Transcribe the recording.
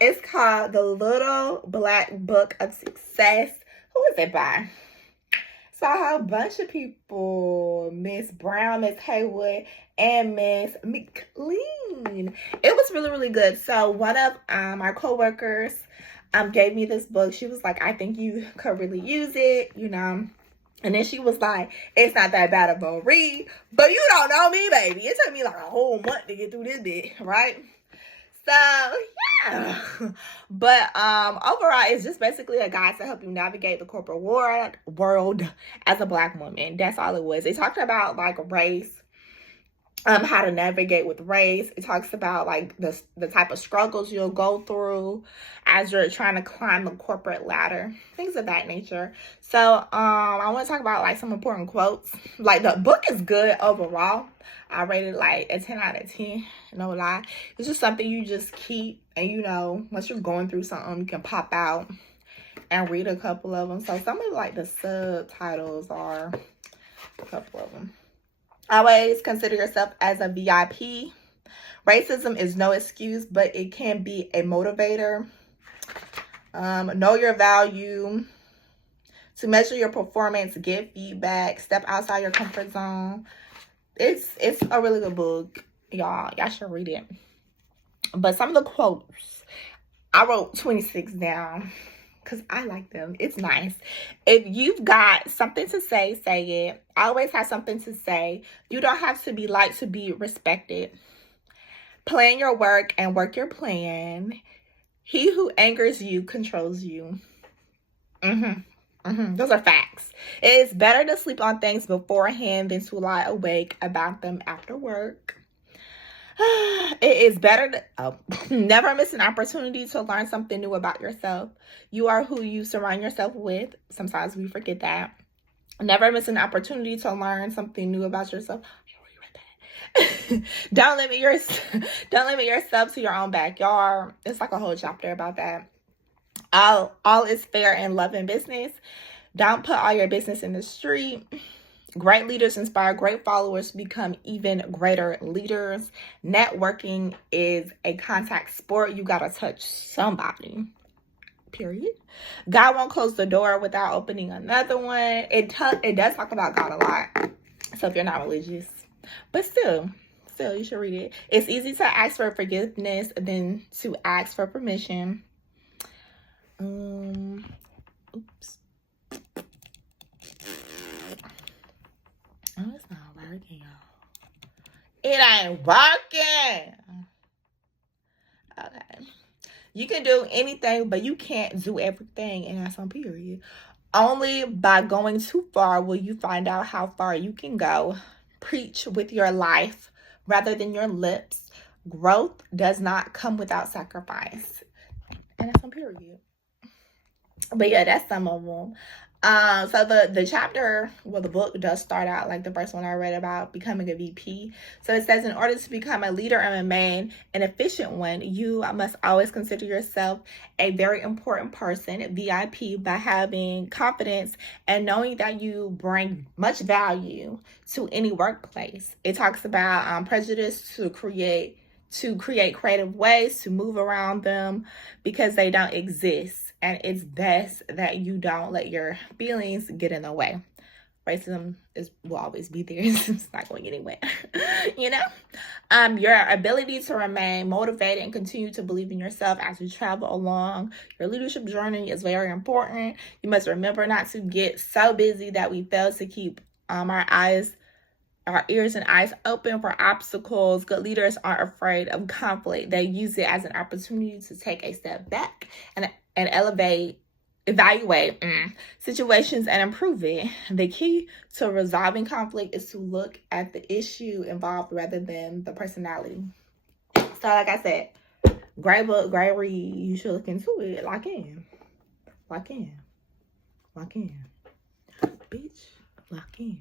It's called The Little Black Book of Success. Who is it by? So a bunch of people, Miss Brown, Miss Haywood, and Miss McLean. It was really, really good. So one of our coworkers gave me this book. She was like, I think you could really use it, you know. And then she was like, it's not that bad of a read, but you don't know me, baby. It took me like a whole month to get through this bit, right? So yeah, but overall, it's just basically a guide to help you navigate the corporate world as a Black woman. That's all it was. It talked about like race, how to navigate with race. It talks about like the type of struggles you'll go through as you're trying to climb the corporate ladder, things of that nature. So I want to talk about like some important quotes. Like the book is good overall. I rated like a 10 out of 10, no lie. It's just something you just keep, and you know, once you're going through something, you can pop out and read a couple of them. So some of like the subtitles are a couple of them. Always consider yourself as a VIP. Racism is no excuse, but it can be a motivator. Know your value. To measure your performance, get feedback, step outside your comfort zone. It's a really good book, y'all. Y'all should read it. But some of the quotes, I wrote 26 down because I like them. It's nice. If you've got something to say, say it. I always have something to say. You don't have to be liked to be respected. Plan your work and work your plan. He who angers you controls you. Those are facts. It is better to sleep on things beforehand than to lie awake about them after work. It is better to never miss an opportunity to learn something new about yourself. You are who you surround yourself with. Sometimes we forget that. Never miss an opportunity to learn something new about yourself. Don't limit yourself to your own backyard. It's like a whole chapter about that. All is fair in love and business. Don't put all your business in the street. Great leaders inspire great followers to become even greater leaders. Networking is a contact sport. You gotta touch somebody. Period. God won't close the door without opening another one. It does talk about God a lot. So if you're not religious, but still you should read it. It's easy to ask for forgiveness than to ask for permission. Oops. Oh, it's not working, y'all. It ain't working. Okay. You can do anything, but you can't do everything, and that's on period. Only by going too far will you find out how far you can go. Preach with your life rather than your lips. Growth does not come without sacrifice. And that's on period. But yeah, that's some of them. So the chapter, well, the book does start out like the first one I read about becoming a VP. So it says, in order to become a leader and remain an efficient one, you must always consider yourself a very important person, VIP, by having confidence and knowing that you bring much value to any workplace. It talks about prejudice to create creative ways to move around them because they don't exist. And it's best that you don't let your feelings get in the way. Racism will always be there. It's not going anywhere. You know? Your ability to remain motivated and continue to believe in yourself as you travel along your leadership journey is very important. You must remember not to get so busy that we fail to keep our ears and eyes open for obstacles. Good leaders aren't afraid of conflict. They use it as an opportunity to take a step back and evaluate situations and improve it. The key to resolving conflict is to look at the issue involved rather than the personality. So like I said, great book, great read. You should look into it. Lock in. Bitch, lock in.